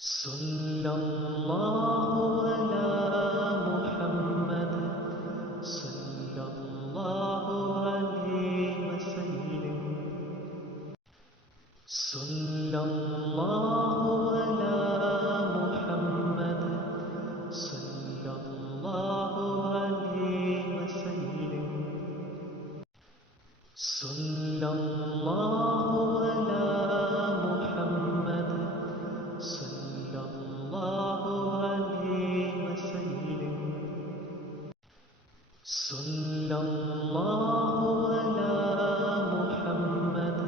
सल्लल्लाहु अला मुहम्मद सल्लल्लाहु अलैहि वसल्लम। सल्लल्लाहु अला मुहम्मद सल्लल्लाहु अलैहि वसल्लम। सल्लल्लाहु अला मुहम्मद सल्लल्लाहु अलैहि वसल्लम। सल्लल्लाहु अला मुहम्मद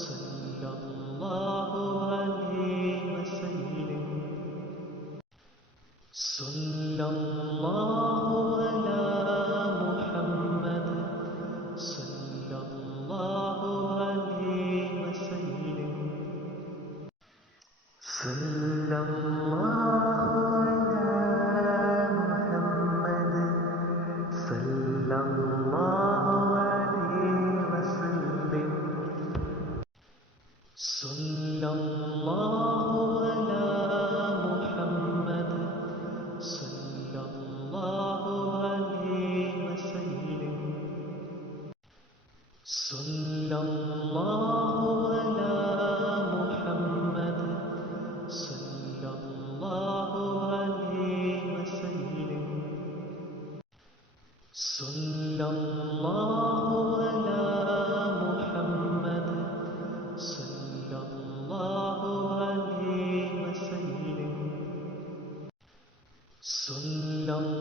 सल्लल्लाहु अलैहि वसल्लम। सल्लल्लाहु अला मुहम्मद सल्लल्लाहु अलैहि वसल्लम। सल्लल्लाहु अला मुहम्मद सल्लल्लाहु अलैहि वसल्लम। सल्लल्लाहु अला मुहम्मद सल्लल्लाहु अलैहि वसल्लम। सल्लल्लाहु अला मुहम्मद सल्लल्लाहु अलैहि वसल्लम। सल्लल्लाहु अला मुहम्मद सल्लल्लाहु अलैहि वसल्लम। सल्लल्लाहु